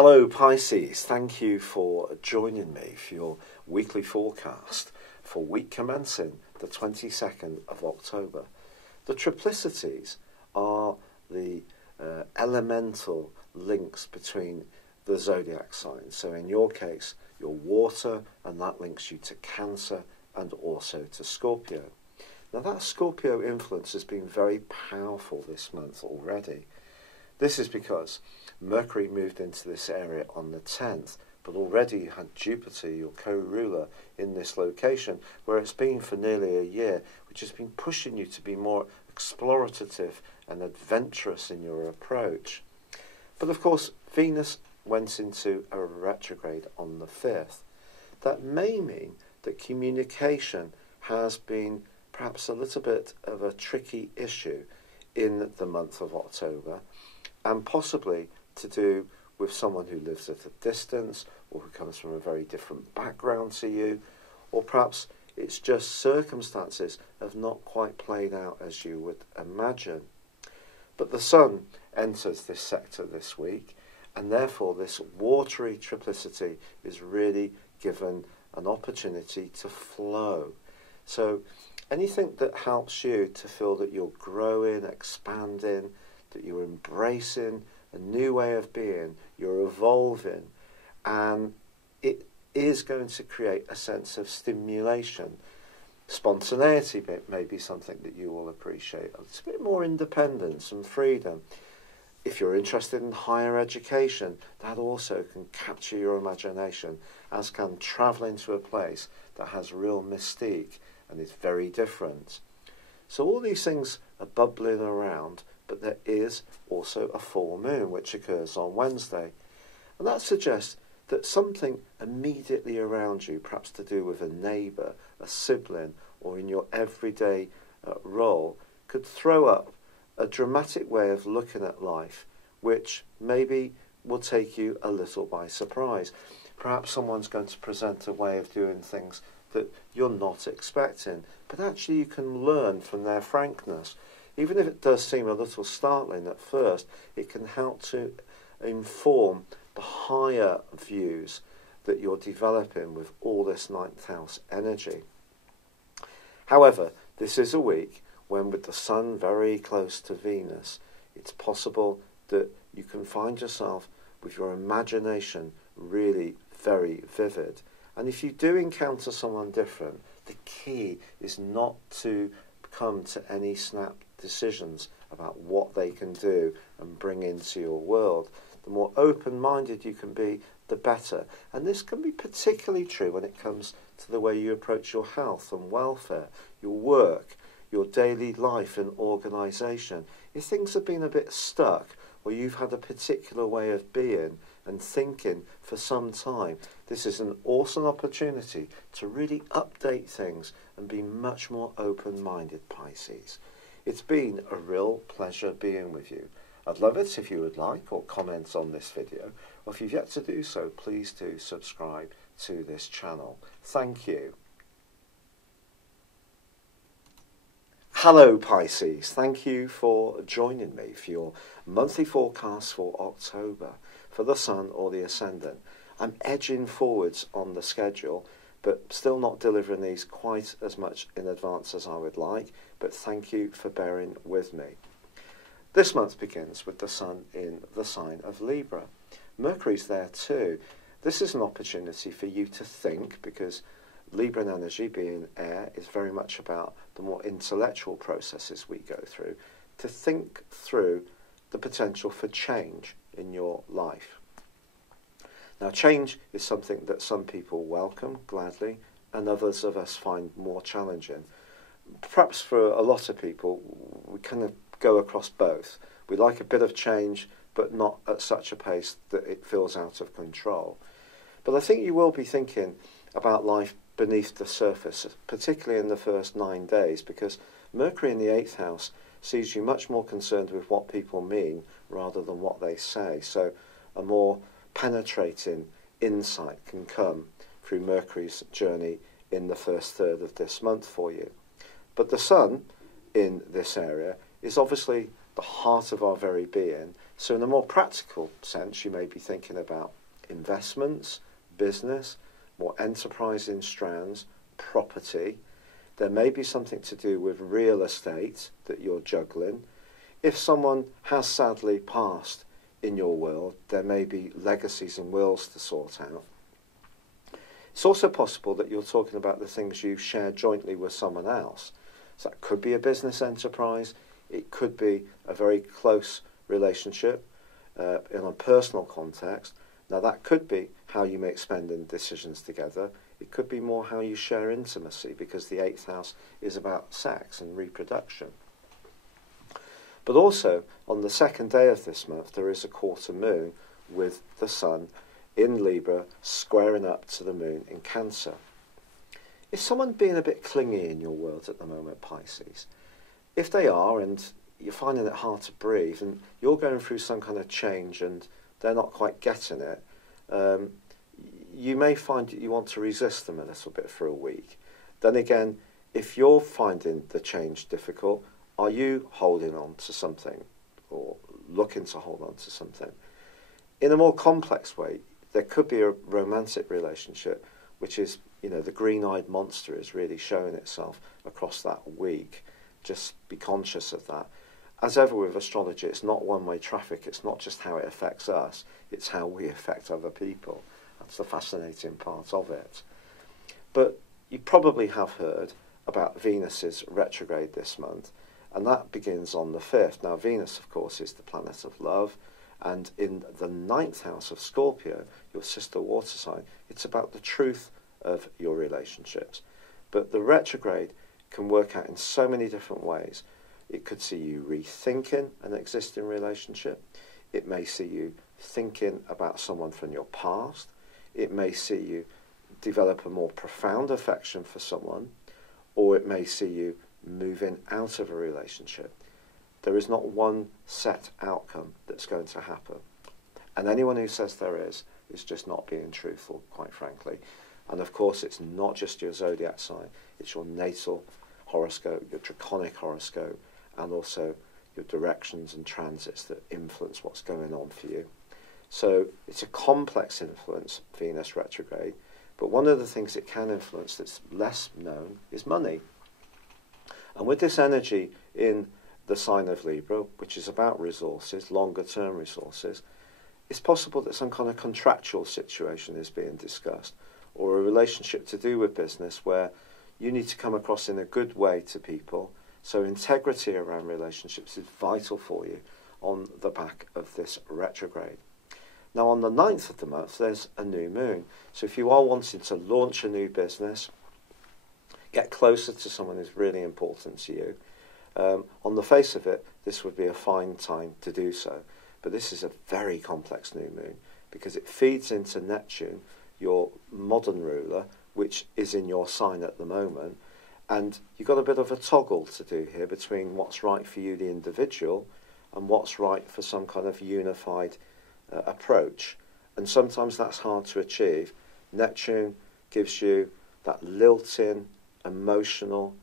Hello Pisces, thank you for joining me for your weekly forecast for week commencing the 22nd of October. The triplicities are the elemental links between the zodiac signs. So in your case, you're water, and that links you to Cancer and also to Scorpio. Now that Scorpio influence has been very powerful this month already. This is because Mercury moved into this area on the 10th, but already you had Jupiter, your co-ruler, in this location, where it's been for nearly a year, which has been pushing you to be more explorative and adventurous in your approach. But of course, Venus went into a retrograde on the 5th. That may mean that communication has been perhaps a little bit of a tricky issue in the month of October, and possibly to do with someone who lives at a distance or who comes from a very different background to you, or perhaps it's just circumstances have not quite played out as you would imagine. But the Sun enters this sector this week, and therefore this watery triplicity is really given an opportunity to flow. So anything that helps you to feel that you're growing, expanding, that you're embracing a new way of being, you're evolving, and it is going to create a sense of stimulation. Spontaneity may be something that you will appreciate. It's a bit more independence and freedom. If you're interested in higher education, that also can capture your imagination, as can travelling to a place that has real mystique and is very different. So all these things are bubbling around, but there is also a full moon which occurs on Wednesday. And that suggests that something immediately around you, perhaps to do with a neighbour, a sibling, or in your everyday role, could throw up a dramatic way of looking at life which maybe will take you a little by surprise. Perhaps someone's going to present a way of doing things that you're not expecting, but actually you can learn from their frankness. Even if it does seem a little startling at first, it can help to inform the higher views that you're developing with all this ninth house energy. However, this is a week when, with the Sun very close to Venus, it's possible that you can find yourself with your imagination really very vivid. And if you do encounter someone different, the key is not to come to any snap decisions about what they can do and bring into your world. The more open-minded you can be, the better. And this can be particularly true when it comes to the way you approach your health and welfare, your work, your daily life and organisation. If things have been a bit stuck, or you've had a particular way of being and thinking for some time, this is an awesome opportunity to really update things and be much more open-minded, Pisces. It's been a real pleasure being with you. I'd love it if you would like or comment on this video, or if you've yet to do so, please do subscribe to this channel. Thank you. Hello Pisces, thank you for joining me for your monthly forecast for October for the Sun or the Ascendant. I'm edging forwards on the schedule, but still not delivering these quite as much in advance as I would like, but thank you for bearing with me. This month begins with the Sun in the sign of Libra. Mercury's there too. This is an opportunity for you to think, because Libran energy, being air, is very much about the more intellectual processes we go through, to think through the potential for change in your life. Now, change is something that some people welcome gladly, and others of us find more challenging. Perhaps for a lot of people, we kind of go across both. We like a bit of change, but not at such a pace that it feels out of control. But I think you will be thinking about life beneath the surface, particularly in the first 9 days, because Mercury in the 8th house sees you much more concerned with what people mean rather than what they say. So a more penetrating insight can come through Mercury's journey in the first third of this month for you. But the Sun in this area is obviously the heart of our very being. So in a more practical sense, you may be thinking about investments, business, more enterprising strands, property. There may be something to do with real estate that you're juggling. If someone has sadly passed in your world, there may be legacies and wills to sort out. It's also possible that you're talking about the things you share jointly with someone else. So that could be a business enterprise, it could be a very close relationship in a personal context. Now that could be how you make spending decisions together. It could be more how you share intimacy, because the 8th house is about sex and reproduction. But also, on the 2nd day of this month, there is a quarter moon with the sun in Libra squaring up to the moon in Cancer. Is someone being a bit clingy in your world at the moment, Pisces? If they are, and you're finding it hard to breathe, and you're going through some kind of change and they're not quite getting it, you may find that you want to resist them a little bit for a week. Then again, if you're finding the change difficult, are you holding on to something or looking to hold on to something? In a more complex way, there could be a romantic relationship, which is, the green-eyed monster is really showing itself across that week. Just be conscious of that. As ever with astrology, it's not one-way traffic. It's not just how it affects us, it's how we affect other people. That's the fascinating part of it. But you probably have heard about Venus's retrograde this month, and that begins on the 5th. Now, Venus, of course, is the planet of love, and in the 9th house of Scorpio, your sister water sign, it's about the truth of your relationships. But the retrograde can work out in so many different ways. It could see you rethinking an existing relationship. It may see you thinking about someone from your past. It may see you develop a more profound affection for someone, or it may see you moving out of a relationship. There is not one set outcome that's going to happen. And anyone who says there is just not being truthful, quite frankly. And of course, it's not just your zodiac sign, it's your natal horoscope, your draconic horoscope, and also your directions and transits that influence what's going on for you. So it's a complex influence, Venus retrograde, but one of the things it can influence that's less known is money. And with this energy in the sign of Libra, which is about resources, longer term resources, it's possible that some kind of contractual situation is being discussed, or a relationship to do with business where you need to come across in a good way to people. So integrity around relationships is vital for you on the back of this retrograde. Now on the 9th of the month, there's a new moon. So if you are wanting to launch a new business, get closer to someone who's really important to you, on the face of it, this would be a fine time to do so. But this is a very complex new moon because it feeds into Neptune, your modern ruler, which is in your sign at the moment. And you've got a bit of a toggle to do here between what's right for you, the individual, and what's right for some kind of unified approach. And sometimes that's hard to achieve. Neptune gives you that lilting, emotional,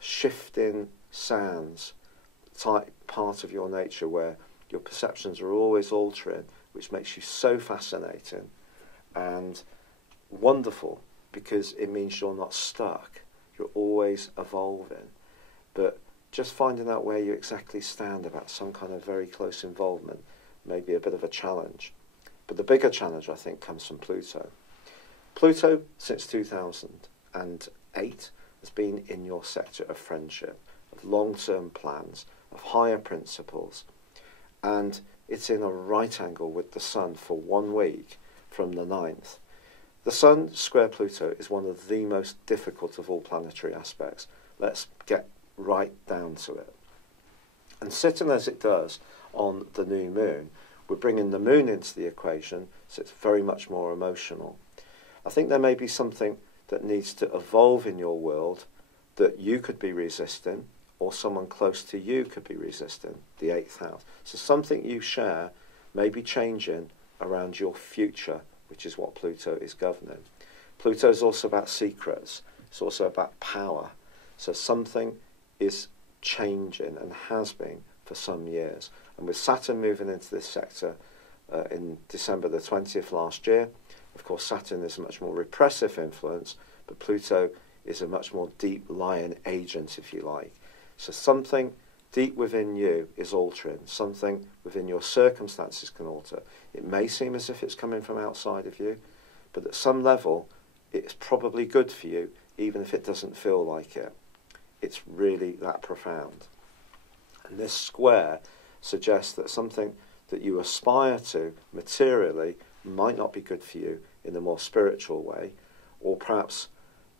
shifting sands type part of your nature where your perceptions are always altering, which makes you so fascinating and wonderful because it means you're not stuck. You're always evolving. But just finding out where you exactly stand about some kind of very close involvement may be a bit of a challenge. But the bigger challenge, I think, comes from Pluto. Pluto, since 2008, has been in your sector of friendship, of long-term plans, of higher principles. And it's in a right angle with the Sun for 1 week from the 9th. The Sun square Pluto is one of the most difficult of all planetary aspects. Let's get right down to it. And sitting as it does on the new moon, we're bringing the moon into the equation, so it's very much more emotional. I think there may be something that needs to evolve in your world that you could be resisting, or someone close to you could be resisting, the 8th house. So something you share may be changing around your future, which is what Pluto is governing. Pluto is also about secrets. It's also about power. So something is changing and has been for some years. And with Saturn moving into this sector in December the 20th last year, of course Saturn is a much more repressive influence, but Pluto is a much more deep lying agent, if you like. So something deep within you is altering. Something within your circumstances can alter. It may seem as if it's coming from outside of you, but at some level, it's probably good for you, even if it doesn't feel like it. It's really that profound. And this square suggests that something that you aspire to materially might not be good for you in a more spiritual way, or perhaps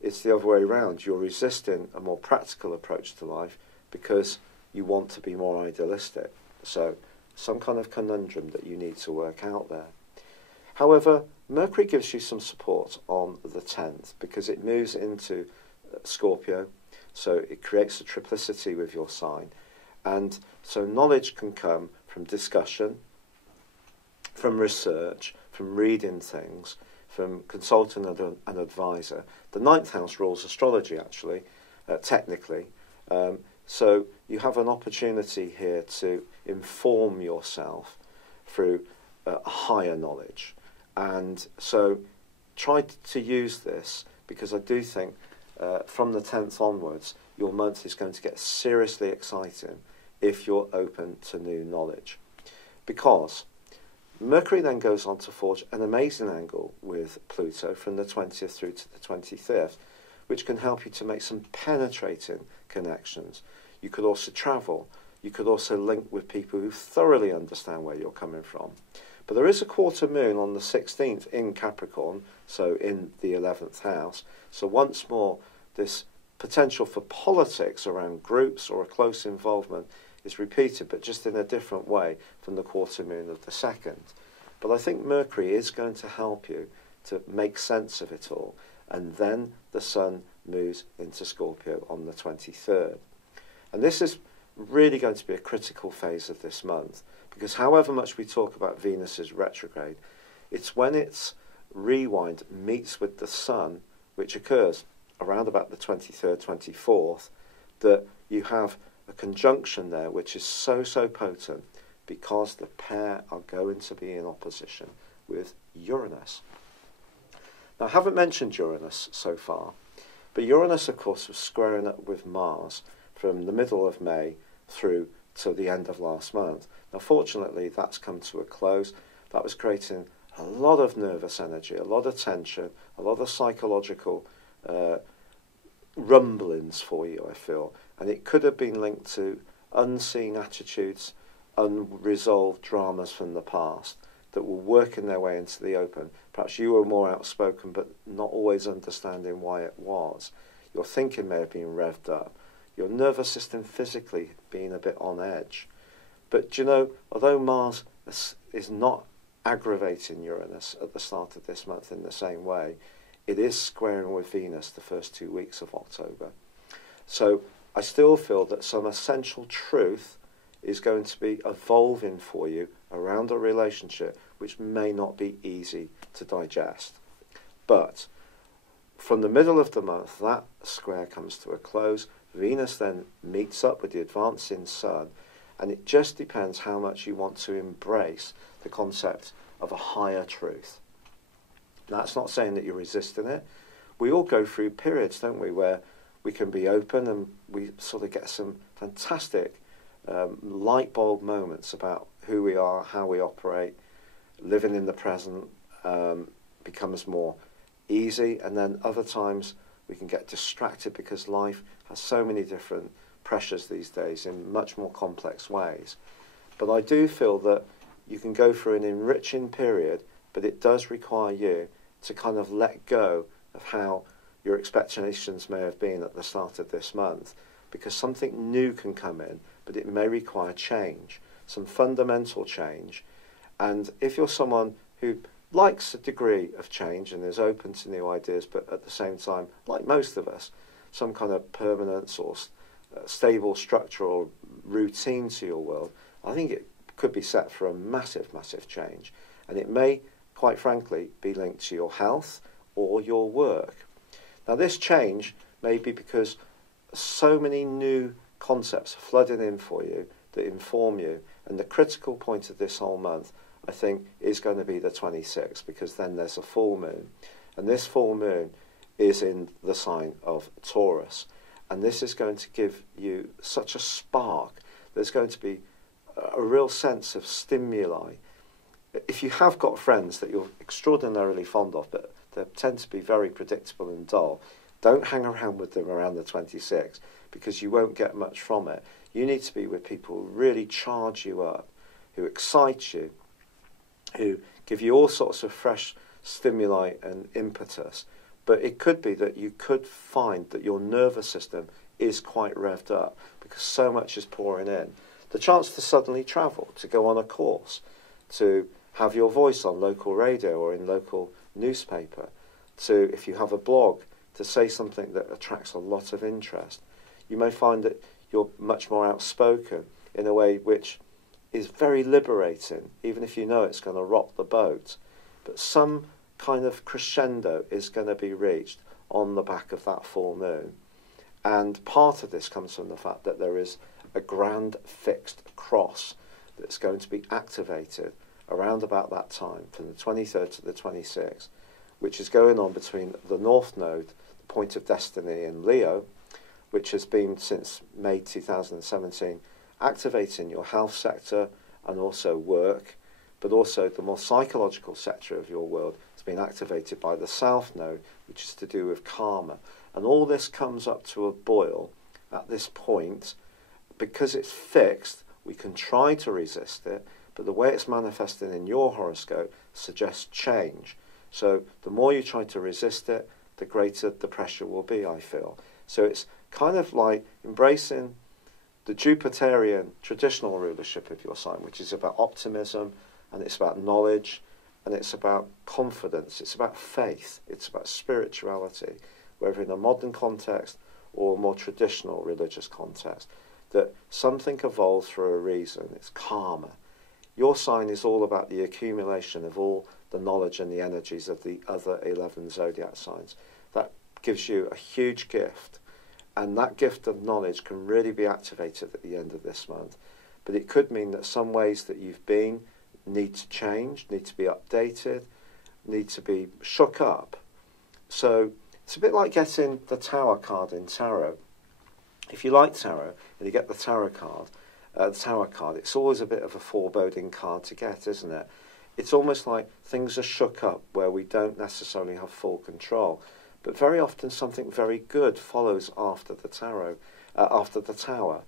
it's the other way around. You're resisting a more practical approach to life because you want to be more idealistic. So some kind of conundrum that you need to work out there. However, Mercury gives you some support on the 10th because it moves into Scorpio, so it creates a triplicity with your sign. And so knowledge can come from discussion, from research, from reading things, from consulting an advisor. The 9th house rules astrology, actually, technically. So you have an opportunity here to inform yourself through a higher knowledge. And so try to use this, because I do think from the 10th onwards, your month is going to get seriously exciting if you're open to new knowledge. Because Mercury then goes on to forge an amazing angle with Pluto from the 20th through to the 25th, which can help you to make some penetrating connections. You could also travel. You could also link with people who thoroughly understand where you're coming from. But there is a quarter moon on the 16th in Capricorn, so in the 11th house. So once more, this potential for politics around groups or a close involvement is repeated, but just in a different way from the quarter moon of the 2nd. But I think Mercury is going to help you to make sense of it all. And then the Sun moves into Scorpio on the 23rd. And this is really going to be a critical phase of this month, because however much we talk about Venus's retrograde, it's when its rewind meets with the Sun, which occurs around about the 23rd, 24th, that you have a conjunction there which is so potent, because the pair are going to be in opposition with Uranus. Now, I haven't mentioned Uranus so far, but Uranus, of course, was squaring up with Mars from the middle of May through to the end of last month. Now, fortunately, that's come to a close. That was creating a lot of nervous energy, a lot of tension, a lot of psychological rumblings for you, I feel. And it could have been linked to unseen attitudes, unresolved dramas from the past that were working their way into the open. Perhaps you were more outspoken, but not always understanding why it was. Your thinking may have been revved up. Your nervous system physically being a bit on edge. But, you know, although Mars is not aggravating Uranus at the start of this month in the same way, it is squaring with Venus the first 2 weeks of October. So I still feel that some essential truth is going to be evolving for you around a relationship which may not be easy to digest. But from the middle of the month, that square comes to a close. Venus then meets up with the advancing Sun, and it just depends how much you want to embrace the concept of a higher truth. That's not saying that you're resisting it. We all go through periods, don't we, where we can be open and we sort of get some fantastic light bulb moments about who we are, how we operate. Living in the present becomes more easy, and then other times we can get distracted because life has so many different pressures these days in much more complex ways. But I do feel that you can go through an enriching period, but it does require you to kind of let go of how your expectations may have been at the start of this month, because something new can come in, but it may require change, some fundamental change. And if you're someone who likes a degree of change and is open to new ideas, but at the same time, like most of us, some kind of permanence or stable structure or routine to your world, I think it could be set for a massive change. And it may, quite frankly, be linked to your health or your work. Now, this change may be because so many new concepts are flooding in for you that inform you. And the critical point of this whole month, I think, is going to be the 26th, because then there's a full moon. And this full moon is in the sign of Taurus. And this is going to give you such a spark. There's going to be a real sense of stimuli. If you have got friends that you're extraordinarily fond of, but they tend to be very predictable and dull, don't hang around with them around the 26th, because you won't get much from it. You need to be with people who really charge you up, who excite you, who give you all sorts of fresh stimuli and impetus. But it could be that you could find that your nervous system is quite revved up, because so much is pouring in. The chance to suddenly travel, to go on a course, to have your voice on local radio or in local newspaper, to, if you have a blog, to say something that attracts a lot of interest. You may find that you're much more outspoken in a way which is very liberating, even if you know it's going to rock the boat. But some kind of crescendo is going to be reached on the back of that full moon. And part of this comes from the fact that there is a grand fixed cross that's going to be activated around about that time, from the 23rd to the 26th, which is going on between the North Node, the point of destiny in Leo, which has been since May 2017, activating your health sector and also work, but also the more psychological sector of your world has been activated by the South Node, which is to do with karma. And all this comes up to a boil at this point. Because it's fixed, we can try to resist it, but the way it's manifesting in your horoscope suggests change. So the more you try to resist it, the greater the pressure will be, I feel. So it's kind of like embracing the Jupiterian traditional rulership of your sign, which is about optimism, and it's about knowledge, and it's about confidence, it's about faith, it's about spirituality, whether in a modern context or a more traditional religious context, that something evolves for a reason. It's karma. Your sign is all about the accumulation of all the knowledge and the energies of the other 11 zodiac signs. That gives you a huge gift, and that gift of knowledge can really be activated at the end of this month. But it could mean that some ways that you've been need to change, need to be updated, need to be shook up. So it's a bit like getting the Tower card in tarot. If you like tarot and you get the Tower card, it's always a bit of a foreboding card to get, isn't it? It's almost like things are shook up where we don't necessarily have full control. But very often something very good follows after the tarot, after the Tower.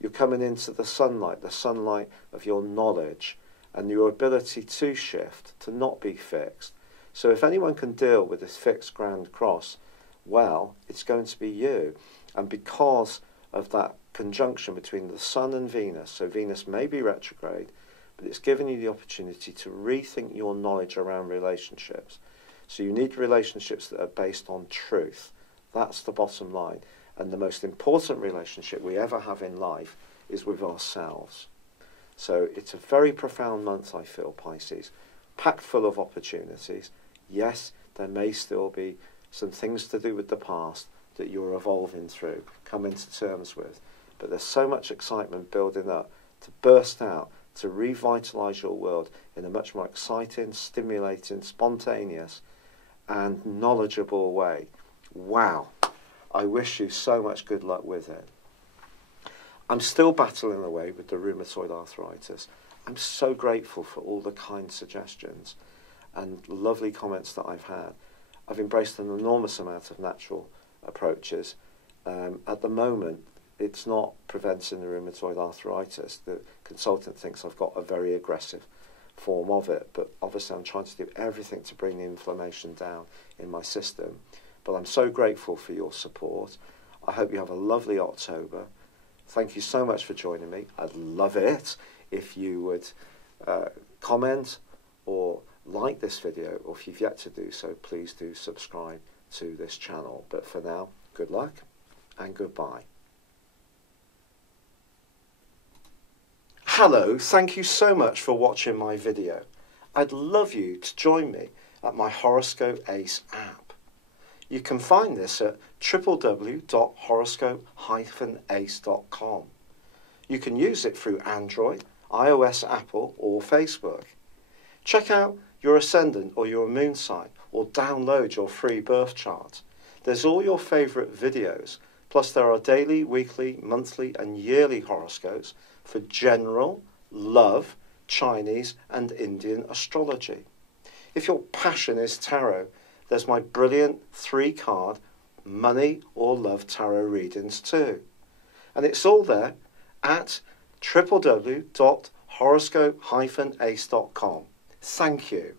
You're coming into the sunlight of your knowledge and your ability to shift, to not be fixed. So if anyone can deal with this fixed grand cross, well, it's going to be you. And because of that conjunction between the Sun and Venus, so Venus may be retrograde, but it's given you the opportunity to rethink your knowledge around relationships. So you need relationships that are based on truth. That's the bottom line. And the most important relationship we ever have in life is with ourselves. So it's a very profound month, I feel, Pisces, packed full of opportunities. Yes, there may still be some things to do with the past that you're evolving through, coming to terms with. But there's so much excitement building up to burst out, to revitalise your world in a much more exciting, stimulating, spontaneous and knowledgeable way. Wow. I wish you so much good luck with it. I'm still battling away with the rheumatoid arthritis. I'm so grateful for all the kind suggestions and lovely comments that I've had. I've embraced an enormous amount of natural approaches. At the moment, it's not preventing the rheumatoid arthritis. The consultant thinks I've got a very aggressive form of it, but obviously I'm trying to do everything to bring the inflammation down in my system. But I'm so grateful for your support. I hope you have a lovely October. Thank you so much for joining me. I'd love it if you would comment or like this video, or if you've yet to do so, please do subscribe to this channel. But for now, good luck and goodbye. Hello, thank you so much for watching my video. I'd love you to join me at my Horoscope Ace app. You can find this at www.horoscope-ace.com. You can use it through Android, iOS, Apple or Facebook. Check out your ascendant or your moon sign or download your free birth chart. There's all your favourite videos, plus there are daily, weekly, monthly and yearly horoscopes for general, love, Chinese and Indian astrology. If your passion is tarot, there's my brilliant 3-card money or love tarot readings too. And it's all there at www.horoscope-ace.com. Thank you.